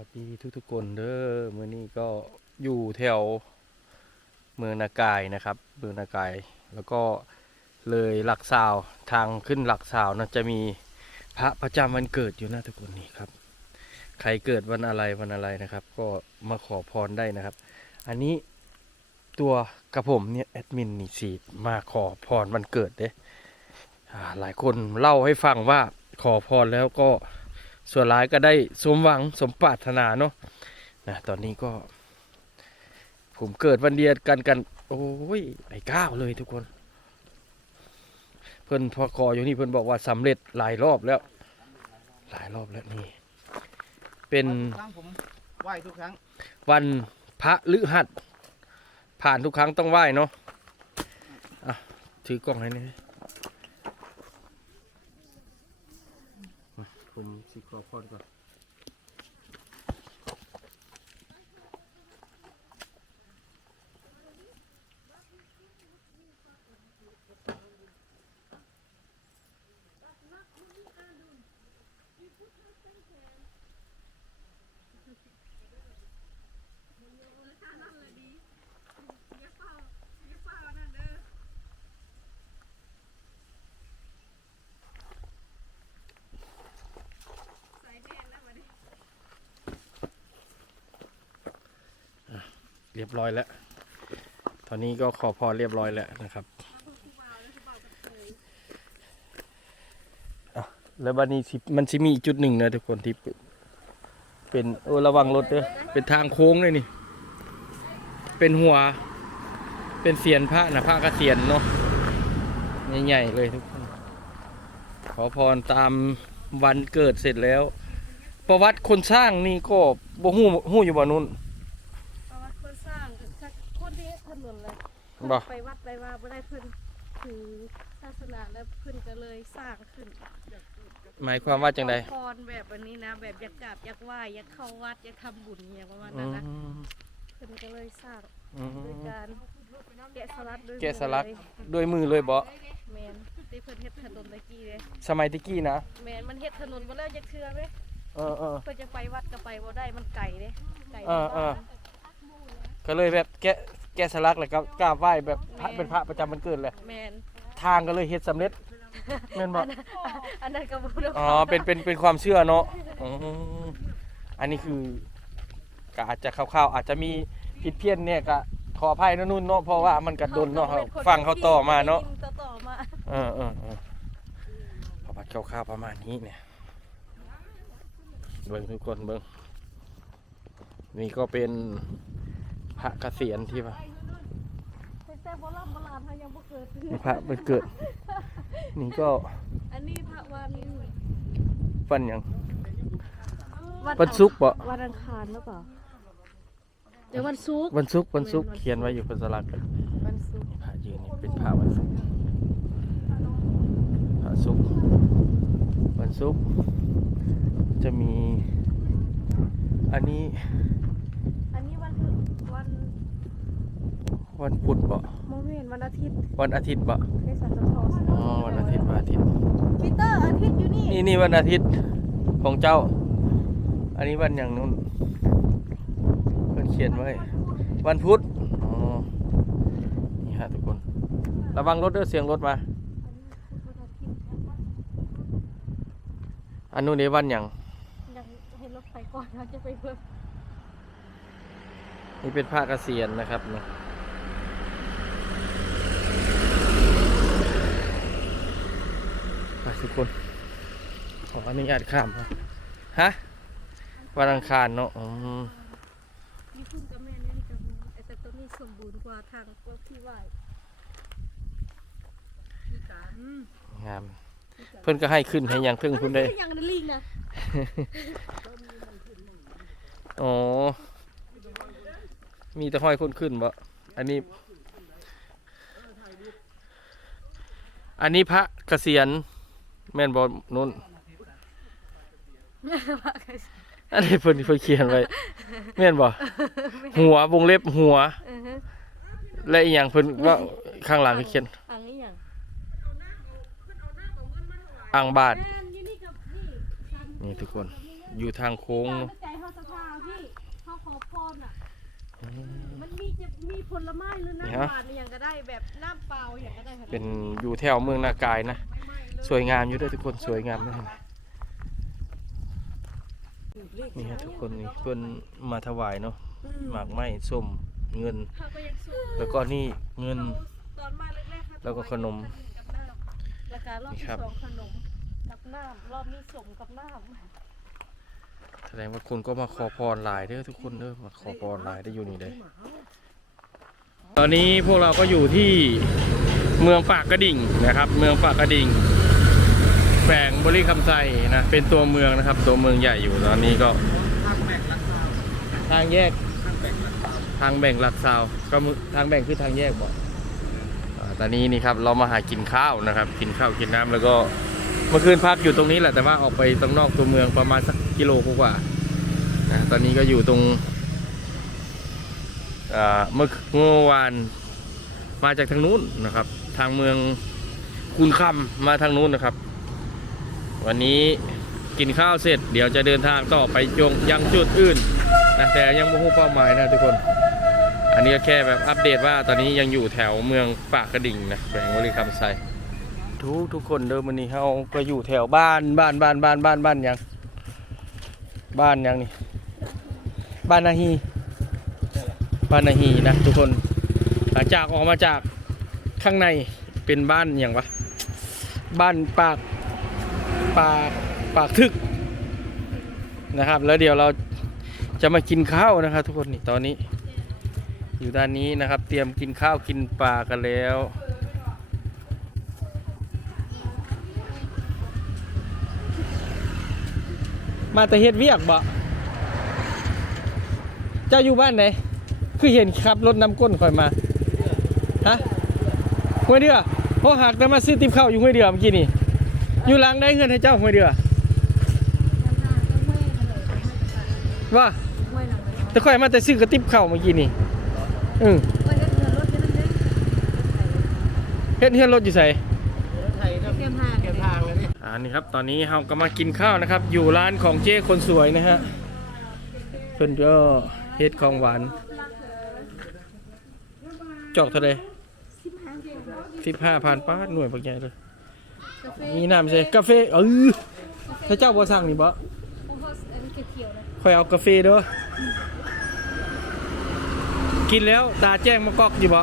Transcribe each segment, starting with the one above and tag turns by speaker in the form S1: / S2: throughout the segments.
S1: วัสดีทุกทุกๆคนเด้อมื้อนี้ก็อยู่แถวเมืองนากายนะครับเมืองนากาย แล้วก็เลยหลักสาวทางขึ้นหลักสาวนะจะมีพระประจำวันเกิดอยู่นะทุกคนนี่ครับ ใครเกิดวันอะไรวันอะไรนะครับ ก็มาขอพรได้นะครับ อันนี้ตัวกระผมเนี่ยแอดมินนี่สีมาขอพรวันเกิดเด้อหลายคนเล่าให้ฟังว่าขอพรแล้วก็ ส่วนร้ายก็ได้สมหวังสมปรารถนาเนาะนะตอนนี้ก็ ผมเกิดวันเดียวกันกัน โอ้ยไอ้ก้าวเลยทุกคน เพิ่นพอคออยู่นี่เพิ่นบอกว่าสำเร็จหลายรอบแล้ว หลายรอบแล้วนี่ เป็น
S2: ครั้งผมไหว้ทุกครั้ง
S1: วันพระฤหัส ผ่านทุกครั้งต้องไหว้เนาะอะถือกล้องให้หนี่อย ผมสิขอพรก่อนเเรียบร้อยแล้ว ตอนนี้ก็ขอพรเรียบร้อยแล้วนะครับอะแล้วบันนี้สิมันสิมีอีกจุดหนึ่งนะทุกคนที่เป็นเป็นโอ้ระวังรถเด้อเป็นทางโค้งเลยนี่ เป็นหัว เป็นเสียนพระนะพระกระเสียนเนาะใหญ่ๆเลยทุกคนขอพรตามวันเกิดเสร็จแล้ว ประวัติคนสร้างนี่ก็บ่ฮู้ฮู้อยู่บ่นุ่น
S3: ประวัติคนสร้างจากคนที่ถนน เลย
S1: บ่
S3: ไปวัดไปว่าบ่ได้เพิ่นถือศาสนาแล้วเพิ่นก็เลยสร้างขึ้น
S1: หมายความว่าจังใด
S3: ขอพรแบบอันนี้นะ แบบอยากกราบอยากไหว้อยากเข้าวัดอยากทำบุญอย่างประมาณ
S1: อื
S3: นั้นนะ
S1: ม
S3: เพิ่นก็เลยสร้าง
S1: อื
S3: โดย
S1: ม
S3: การแกะสลักด้วย
S1: แกะสลัก
S3: มือเด้
S1: วยมือเลยบ่
S3: ลยแม่นที่เพิ่นเฮ็ดถนนตะกี้เลย
S1: สมัยตะกี้นะ
S3: แม่นมันเฮ็ดถนนบ่แล้วจะเทื่อเว้ย
S1: เออเออ
S3: เพิ่นจะไปวัดก็ไปบ่ได้มันไกลเด้ไกล
S1: เออเออก็เลยแบบแกะ แกะสลักแล้วก็กราบไหว้แบบพระเป็นพระประจำวันเกิดเลย
S3: แม่น
S1: ทางก็เลยเฮ็ดสำเร็จแม่นบ่
S3: อันนั้นก็บ่รู้
S1: อ๋อเป็นเป็นเป็นความเชื่อเนาะอืมอันนี้คือก็อาจจะคร่าวๆอาจจะมีผิดเพี้ยนเนี่ยก็ขออภัยนะนุ่นเนาะเพราะว่ามันกระดนเนาะฟังเขาต่อมาเนาะ
S3: ต่อต่อมา
S1: เออเออเออประวัติคร่าวๆประมาณนี้เนี่ยเบิ่งทุกคนเบิ่งนี่ก็เป็นพ ระเกษียณที่ว่า
S3: แต่โบราณโบราณเขายังบ่เกิด
S1: นี่พระมันเกิด นี่ก็
S3: อันนี้พระวัน
S1: วันหยัง
S3: วัน
S1: วันศุกร์ปะ
S3: วันอังคารหรือเปล่าเดี๋ยววันศุกร์
S1: วันศุกร์วันศุกร์เขียนไว้อยู่บนสลักกัน
S3: วันศุกร์
S1: พระยืนนี่เป็นพระวันศุกร์พระศุกร์วันศุกร์จะมี อันนี้
S3: อันนี้วันพุธวัน
S1: วันพุธบ่
S3: โมเมนต์วันอาทิตย์
S1: วันอาทิตย์บ่
S3: ในสัตว์ทอส
S1: อ๋อวันอาทิตย์วันอาทิตย์
S3: พีเตอร์อาทิตย์อยู่นี่
S1: นี่นี่วันอาทิตย์ของเจ้า อันนี้วันอย่างนู้นเพิ่นเขียนไว้วันพุธอ๋อนี่ฮะทุกคน ระวังรถเด้อเสียงรถมา
S3: วันอาทิตย์
S1: อันนู้นนี่วันอย่าง
S3: ยังเห็นรถไฟก่อนเราจะไปเพิ่ม
S1: นี่เป็นผ้าเกษียณนะครับเนาะไป ทุกคนขออนุญาตข้ามครับฮะวันอังคารเนาะอืม
S3: นี่ขึ้นกับแม่นี่กับแม่แต่ตัวนี้สมบูรณ์กว่าทางกว่าที่ไหวมีการ
S1: งาม เพิ่นก็ให้ขึ้นให้หยังเพิ่งพุ่นได้
S3: ยังนั่นลิงนะ
S1: อ๋อ มีแต่ห้อยคนขึ้นบ่ อันนี้ อันนี้พระเกษียณ แม่นบอนุ่นอันนี้เพิ่นเพิ่นเขียนไว้แม่นบ่หัววงเล็บหัว และอีกอย่างเพิ่นว่าข้างหลังเขียน
S3: อ่าง
S1: อ่างบา
S3: ดนี่
S1: ทุกคน อยู่ทางโค้งนี่
S3: ฮะมั
S1: น
S3: ย่งก็ได้แบบน้ำเปล่าอย่างก็ได้
S1: เป็นอยู่แถวเมืองนากายนะ สวยงามอยู่ด้วยทุกคนสวยงามนะนี่ฮะทุกคนนี่เพิ่นมาถวายเนาะหมากไม้ส้มเงิน แล้วก็นี่เงิน
S3: แล้
S1: วก็ขนม
S3: กับน้ำแล้วก็รอบที่
S1: ครับ
S3: สองขนมกับน้ำรอบนี้สมกับน้ำ
S1: แสดงว่าคุณก็มาขอพรหลายเด้อทุกคนเด้อมาขอพรหลายได้อยู่นี่เลยตอนนี้พวกเราก็อยู่ที่เมืองปากกระดิ่งนะครับ เมืองปากกระดิ่ง แฝงบริคำไซนะ เป็นตัวเมืองนะครับ ตัวเมืองใหญ่อยู่ตอนนี้ก็
S2: ทางแบ่งรักษา
S1: ทางแยก
S2: ทางแบ่งรักษา
S1: ทางแบ่งหลักซาวก็ทางแบ่งคือทางแยกบอกอาตอนนี้นี่ครับเรามาหากินข้าวนะครับ กินข้าวกินน้ำแล้วก็เมื่อคืนพักอยู่ตรงนี้แหละแต่ว่าออกไปตรงนอกตัวเมืองประมาณสักกิโลกว่านะตอนนี้ก็อยู่ตรงเมื่อเมื่อวานมาจากทางนู้นนะครับ ทางเมืองคุณคำมาทางนู้นนะครับ วันนี้กินข้าวเสร็จ เดี๋ยวจะเดินทางต่อไปยงยังจุดอื่นนะแต่ยังไม่รู้เป้าหมายนะทุกคน อันนี้ก็แค่แบบอัปเดตว่าตอนนี้ยังอยู่แถวเมืองปากกระดิ่งนะแขวงวลีคำไซทุกทุกคนเดิมวันนี้เขาก็อยู่แถวบ้านบ้านบ้านบ้านบ้านบ้านยังบ้านยังนี่บ้านนาฮีบ้านนาฮีนะทุกคนหลังจากออกมาจากข้างในเป็นบ้านอย่างวะบ้านปาก ปากปากทึกนะครับ แล้วเดี๋ยวเราจะมากินข้าวนะครับ ทุกคนนี่ตอนนี้ อยู่ด้านนี้นะครับ เตรียมกินข้าวกินปลากันแล้วมาแต่เฮ็ดเวียกบ่ เจ้าอยู่บ้านไหน คือเห็นขับรถนำก้นคอยมา ฮะห้วยเดือเพราะหากจะมาซื้อติบข้าวอยู่ห้วยเดือเมื่อกี้นี่ อยู่หลังได้เงินให้เจ้าห้วยเดือว่า
S3: ห้วยหลังเลย
S1: แต่ข่อยมาแต่ซื้อกระติบข้าวเมื่อกี้นี่อือ
S3: ห้วยก็เดินรถไปนั่นเลย
S1: เฮ็ดเฮ็ดรถอยู่ไส
S2: ไทยนะ
S3: เตรียมหา
S2: เก็บทางเลยนี่
S1: อ่านี่ครับตอนนี้เราก็มากินข้าวนะครับ อยู่ร้านของเจ้คนสวยนะฮะเพิ่นก็เฮ็ดของหวาน จอกเท่าไดสิบห้าพันป้าดหน่วยปักใหญ่เลย
S3: กาแฟ
S1: มีน้ำใช่กาแฟเออถ้าเจ้าบ่สั่งนี่บ่
S3: โอ้โหอันนี้เขียวๆนะ
S1: ค่อยเอากาแฟเด้อกินแล้วตาแจ้งมากอกอยู่บ่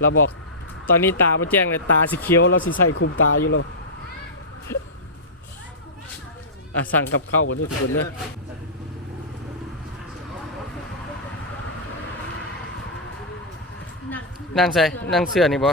S1: เราบอกตอนนี้ตามาแจ้งเลยตาสีเขียวเราสิใส่คุมตาอยู่แล้วอะสั่งกับข้าวกันด้วยทุกคนเด้อนั่งใส่นั่งเสื้อนี่บ่